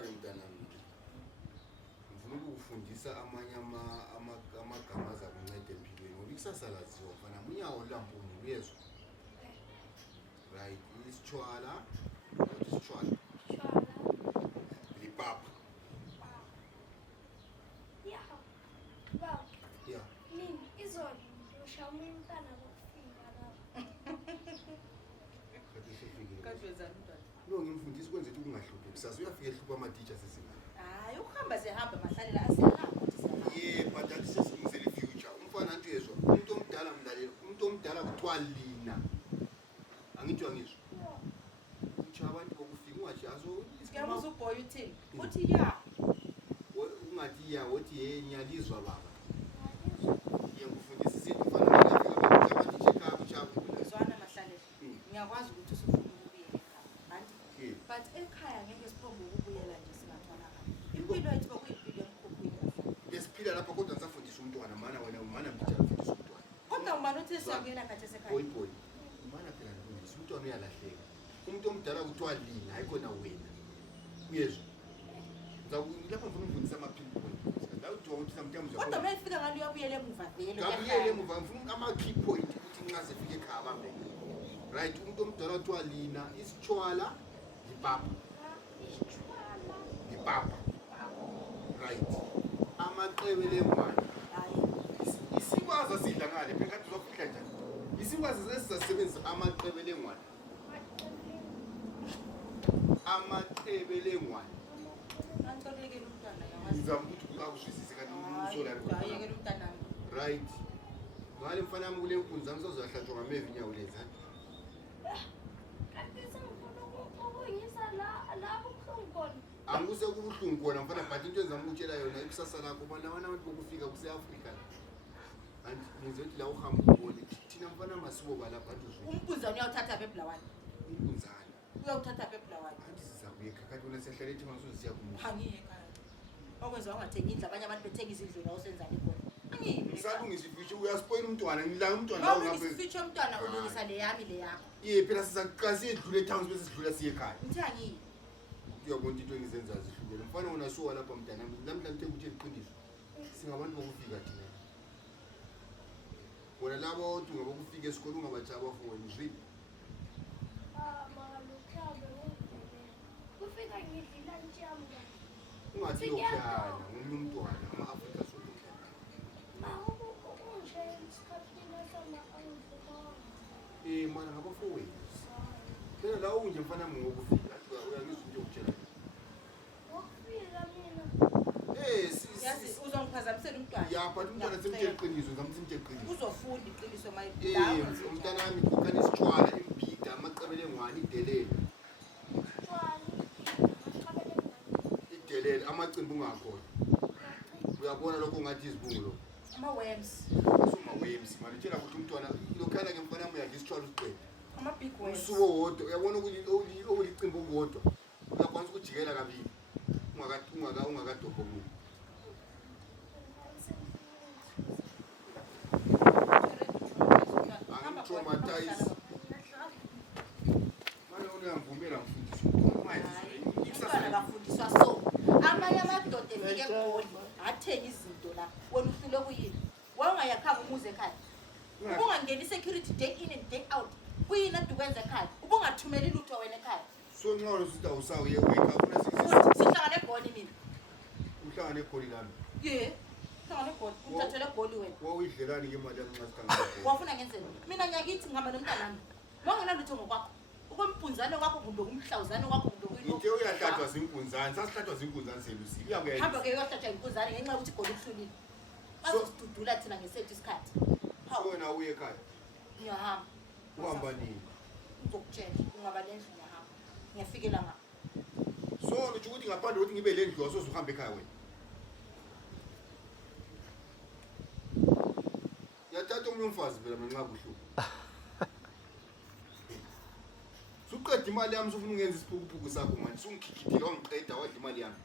Lalela-ke mntanami. Ngifuna ukufundisa amanye amagama azakunceda empilweni ngoba ikusasa laziwa mfana unyawo lwampuni uyezwa. Right, isitshwala. Isitshwala. Lipapa. Yeah. Wow. Yeah. Nini izolo ushamu umntana kokufika lapha. Kathi sefikile. Kajwezana umntwana. No, ngimfundisa ukwenza ukuthi kungahluphi kusasa uyafika ehlupha ama-teacher sesingana. Hayi ukuhamba sehamba Mahlalela asiyahamba ukuthi siyahamba. Yeah, but that sesilungisele i-future. Umfana nje uyezwa. Umuntu omdala Mahlalela, umuntu omdala kuthiwa lina. Angithi angizwa. Uthi abantu bokufika ungathi azo Siyamuzwa uboy uthini? Uthi ya. Ungathi ya wothi hey ngiyalizwa baba. Ngiyakufundisa izinto mfana ngiyafika ama-teacher ekhaya kujabu. Uzwana Mahlalela. Ngiyakwazi ukuthi usufuna ukubuyela ekhaya. Kanti but ekhaya ngeke siphombe ukubuyela nje singathwalanga. Impilo yethu bekuyimpilo emkhuphini. Ngesiphila lapha kodwa ngisafundisa umntwana mana wena umana mthatha ufundisa umntwana. Kodwa umani uthi siyabuyela khathi esekhaya. Boy. Umana phela ngifundisa umntwana uyalahleka. Umuntu omdala kuthiwa lina ayikho na wena. Uyezwa? Lapha ngifuna ukufundisa ama-pinpoint. La uthi ukuthi sometimes Kodwa uma efika ngalo uyabuyela emuva vele. ngabuyele emuva ngifuna ama-key point ukuthi nxa sefika ekhaya abambe. Right, umuntu omdala kuthiwa lina isitshwala lipapa. Lipapa. Right. Amaqebe lengwane. Hayi. Isikwazi asidla ngale phela kade uzofika njani. Isikwazi sesisebenzisa amaqebe lengwane. Amaqebe lengwane. Angicolekele umntwana yawazi. Ngizama ukuthi akuzwisise kanti usola Hayi yekela umntwana. right. Ngale mfana wami kule nkunzi zami sozahlatshwa ngameva inyawo lezi. Kanti sengifuna ukuyisa la ubuhlungu khona. Anguse kubuhlungu khona mfana but into enzama ukutshela yona ikusasa lakho bona abantu bokufika kuse-Afrika. And ngizothi la uhamba ubone thina mfana masibo balapha nje. Umbuzana uyawuthatha beblawane. Inkunzana. Uyawuthatha beblawane. Anti sizabuye ekhaya wena siyahlala ethi ngaso siyakumusha. Hangiye ekhaya. Okwenza ungathengi indlu abanye abantu bethenga izindlu la usenzani khona. Angiyi. Ngisalungisa ifuture uyaspoil umntwana ngila umntwana Lawo lawo ngaphe. Isificho umntwana ulungisa le yami le yakho. phela sizaqala sidlule etowns bese sidlula siye ekhaya. Ngithi angiyi. Uyabona into engizenzayo zihlukile. Mfana wona suwa lapha mntana namhlanje ngithe ukuthi liqiniso. Singabantu bokufika thina. Wona labo othi ngabokufika esikoleni ungabathi abafowenu zwini. Kufika ngidlila ntyamu. Ungathi yokhana ngomunye umntwana ama-Afrika solukhana. Unje isikhathini sama-angibona. Mana ngabafowenu. Phela la unje mfana wami ngokufika athi uyangizwa into yokutshela. Ngokufika mina. Yazi uzongiphazamisela umntwana. Ya but umntwana semtshela iqiniso ngamtshela iqiniso. Uzofunda iqiniso mayidawo. Umntana wami ukhona isitshwala imbhida amaqebe lengwane idelele. Idelele amacimbi ungakhona. Uyabona lokho ungathi izibungu lokho. Ama-worms. Soma-worms manje tshela ukuthi umntwana lokhana ke mfana wami uyadla isitshwala usiqede. Ama-big worms. Usuku owodwa uyabona ukuthi olicimbi okukodwa uyakwanisa ukujikela kabili ungakadobho kulo. Traumatize. Manje uyangivumela ngifundisa Umntwana kafundiswa so. Amanye amadoda efike egoli athenga izinto la. Wena uhlule kuyini? Wangayakhanga umuze ekhaya. Ubungangeni security day in and day out. Kuyini adukwenza ekhaya? Ubungathumeli lutho wena ekhaya. so nxa usithi awusawuye ekhaya ufuna Sihlangane egoli mina. uhlangane egoli lami. Sihlangane egoli. Uthathele egoli wena. Wawuyidlelani ke imali yami nxa sihlangane. Wafuna ngenzeni? Mina ngiyakithi ngihamba nomntanami. Wangenalutho ngokwakho. Ukompunzane wakho kumbe umhlawuzane wakho kumbe kuyini? Ngithe uyahlatshwa zinkunzane, sasihlatshwa zinkunzane selusile. Hamba ke uyahlatshwa inkunzane ngenxa yokuthi igoli kuhlulile. Bazosidudula thina ngesethu isikhathi. So wena uye ekhaya. Ngiyahamba. Uhamba nini? Ngizokutshela ungaba lendlu ngiyahamba. Ngiyafikela ngapha. So ngisho ukuthi ngaphandle ukuthi ngibe lendlu wasoze uhambe ekhaya wena. Yathatha omunye umfazi phela mina nxa kuhlupha. Suqeda imali yami sufuna ungenza isiphukuphuku sakho manje. Sungikhithile wangiqeda wadla imali yami.